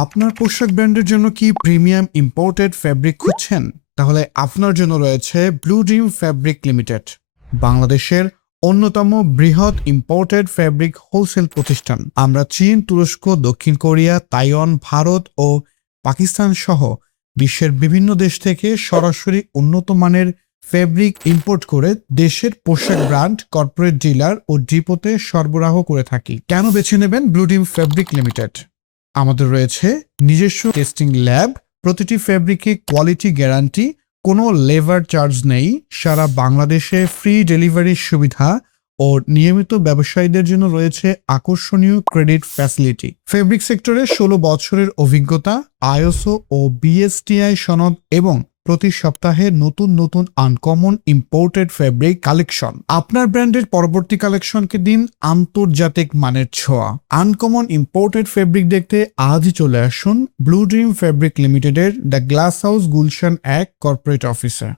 আপনার পোশাক ব্র্যান্ডের জন্য কি প্রিমিয়াম ইম্পোর্টেড ফ্যাব্রিক খুঁজছেন? তাহলে আপনার জন্য রয়েছে ব্লু ড্রিম ফ্যাব্রিক লিমিটেড, বাংলাদেশের অন্যতম বৃহৎ ইম্পোর্টেড ফ্যাব্রিক হোলসেল প্রতিষ্ঠান। আমরা চীন, তুরস্ক, দক্ষিণ কোরিয়া, তাইওয়ান, ভারত ও পাকিস্তান সহ বিশ্বের বিভিন্ন দেশ থেকে সরাসরি উন্নত মানের ফ্যাব্রিক ইম্পোর্ট করে দেশের পোশাক ব্র্যান্ড, কর্পোরেট ডিলার ও ডিপোতে সরবরাহ করে থাকি। কেন বেছে নেবেন ব্লু ড্রিম ফ্যাব্রিক লিমিটেড? আমাদের রয়েছে নিজস্ব টেস্টিং ল্যাব, প্রতিটি ফ্যাব্রিকে কোয়ালিটি গ্যারান্টি, কোনো লেবার চার্জ নেই, সারা বাংলাদেশে ফ্রি ডেলিভারির সুবিধা ও নিয়মিত ব্যবসায়ীদের জন্য রয়েছে আকর্ষণীয় ক্রেডিট ফ্যাসিলিটি। ফেব্রিক সেক্টরে 16 বছরের অভিজ্ঞতা, আইএসও ও বিএসটিআই সনদ এবং প্রতি সপ্তাহে নতুন নতুন আনকমন ইম্পোর্টেড ফ্যাব্রিক কালেকশন। আপনার ব্র্যান্ডের পরবর্তী কালেকশনকে দিন আন্তর্জাতিক মানের ছোঁয়া। আনকমন ইম্পোর্টেড ফ্যাব্রিক দেখতে আজই চলে আসুন ব্লু ড্রিম ফ্যাব্রিক লিমিটেডের the glass house, Gulshan 1 corporate অফিসে।